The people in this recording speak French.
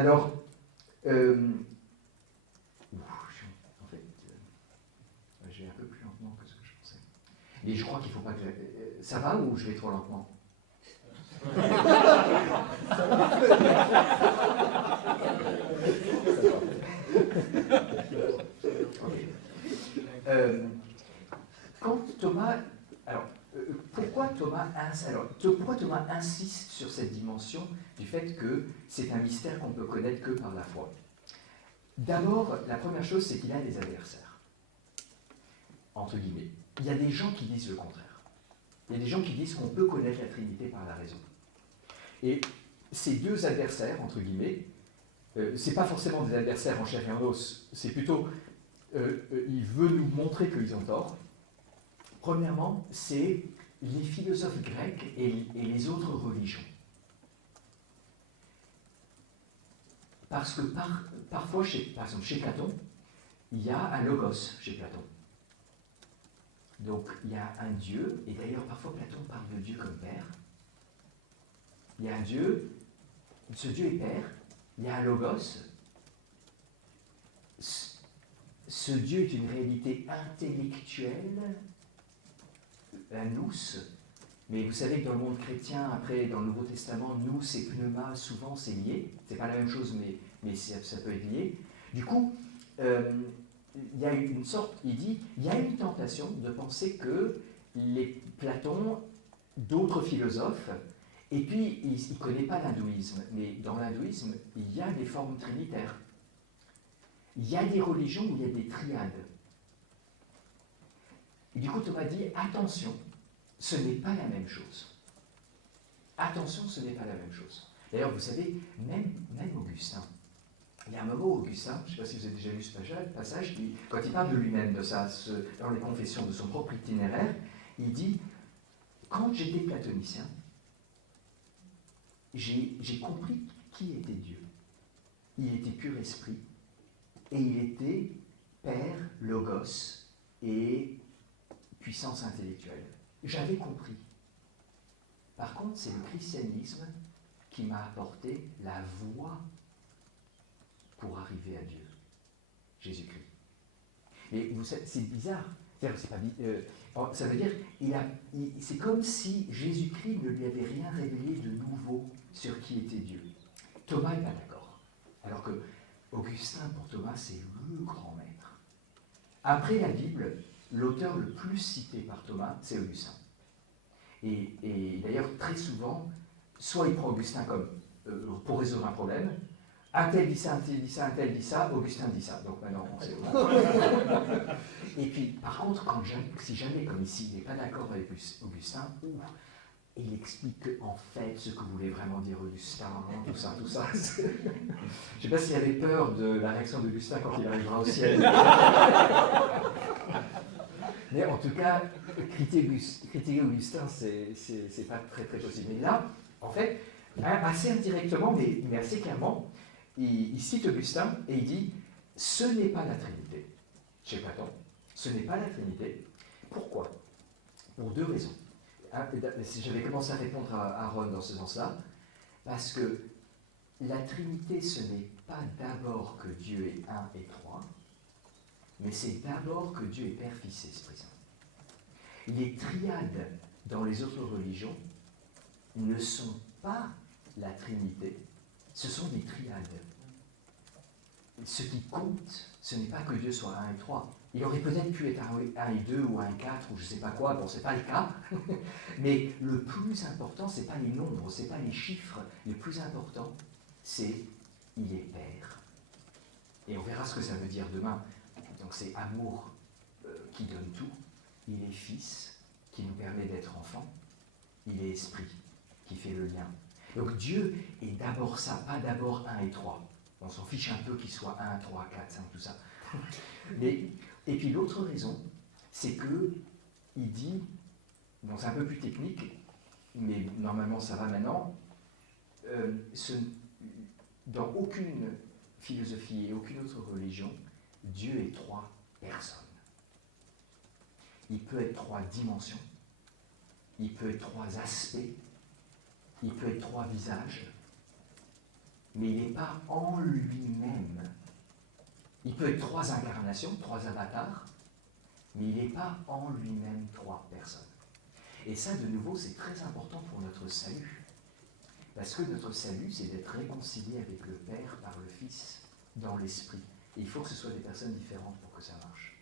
Alors, en fait, je vais un peu plus lentement que ce que je pensais. Et je crois qu'il ne faut pas que... ça va ou je vais trop lentement? Quand Thomas... Alors, pourquoi Thomas insiste sur cette dimension du fait que c'est un mystère qu'on peut connaître que par la foi? D'abord, la première chose, c'est qu'il a des adversaires, entre guillemets. Il y a des gens qui disent le contraire. Il y a des gens qui disent qu'on peut connaître la Trinité par la raison. Et ces deux adversaires, entre guillemets, ce n'est pas forcément des adversaires en chair et en os, c'est plutôt, il veut nous montrer qu'ils ont tort. Premièrement, c'est les philosophes grecs et les autres religions. Parce que parfois, par exemple chez Platon, il y a un logos chez Platon. Donc il y a un Dieu, et d'ailleurs parfois Platon parle de Dieu comme Père. Il y a un Dieu, ce Dieu est Père, il y a un logos. Ce Dieu est une réalité intellectuelle, un nous, mais vous savez que dans le monde chrétien, après dans le Nouveau Testament, nous et pneuma, souvent c'est lié, c'est pas la même chose, mais ça peut être lié. Du coup, il y a une sorte, il dit, il y a une tentation de penser que les Platon, d'autres philosophes, et puis il ne connaît pas l'hindouisme, mais dans l'hindouisme, il y a des formes trinitaires. Il y a des religions où il y a des triades. Et du coup, Thomas dit, attention, ce n'est pas la même chose. Attention, ce n'est pas la même chose. D'ailleurs, vous savez, même Augustin, il y a un moment où Augustin, je ne sais pas si vous avez déjà lu ce passage, quand il parle de lui-même, dans les confessions de son propre itinéraire, il dit, quand j'étais platonicien, j'ai compris qui était Dieu. Il était pur esprit, et il était Père, Logos et puissance intellectuelle. J'avais compris. Par contre, c'est le christianisme qui m'a apporté la voie pour arriver à Dieu, Jésus-Christ. Mais c'est bizarre. Ça veut dire, c'est comme si Jésus-Christ ne lui avait rien révélé de nouveau sur qui était Dieu. Thomas n'est pas d'accord. Alors que Augustin, pour Thomas, c'est le grand maître. Après la Bible, l'auteur le plus cité par Thomas, c'est Augustin. Et d'ailleurs, très souvent, soit il prend Augustin comme pour résoudre un problème, un tel dit ça, un tel dit ça, un tel dit ça, Augustin dit ça. Donc maintenant, on sait. Et puis, par contre, si jamais, comme ici, il n'est pas d'accord avec Augustin, il explique en fait ce que voulait vraiment dire Augustin, tout ça. Je ne sais pas s'il avait peur de la réaction d'Augustin quand il arrivera au ciel. Mais en tout cas, critiquer Augustin, c'est pas très très possible. Mais là, en fait, assez indirectement, mais assez clairement, il cite Augustin et il dit « ce n'est pas la Trinité ». Chez Platon, ce n'est pas la Trinité. Pourquoi? Pour deux raisons. J'avais commencé à répondre à Ron dans ce sens-là, parce que la Trinité, ce n'est pas d'abord que Dieu est un et trois, mais c'est d'abord que Dieu est Père, Fils et Esprit Saint. Les triades dans les autres religions ne sont pas la Trinité, ce sont des triades. Ce qui compte, ce n'est pas que Dieu soit 1 et 3. Il aurait peut-être pu être 1 et 2 ou 1 et 4 ou je ne sais pas quoi, bon, ce n'est pas le cas. Mais le plus important, ce n'est pas les nombres, ce n'est pas les chiffres. Le plus important, c'est il est Père. Et on verra ce que ça veut dire demain. Donc c'est amour qui donne tout. Il est Fils qui nous permet d'être enfants. Il est Esprit qui fait le lien. Donc Dieu est d'abord ça, pas d'abord 1 et 3. On s'en fiche un peu qu'il soit 1, 3, 4, 5, tout ça. Et puis l'autre raison, c'est qu'il dit, bon c'est un peu plus technique, mais normalement ça va maintenant, dans aucune philosophie et aucune autre religion, Dieu est 3 personnes. Il peut être 3 dimensions, il peut être 3 aspects, il peut être 3 visages. mais il n'est pas en lui-même. Il peut être 3 incarnations, 3 avatars, mais il n'est pas en lui-même 3 personnes. Et ça, de nouveau, c'est très important pour notre salut. Parce que notre salut, c'est d'être réconcilié avec le Père par le Fils, dans l'Esprit. Et il faut que ce soit des personnes différentes pour que ça marche.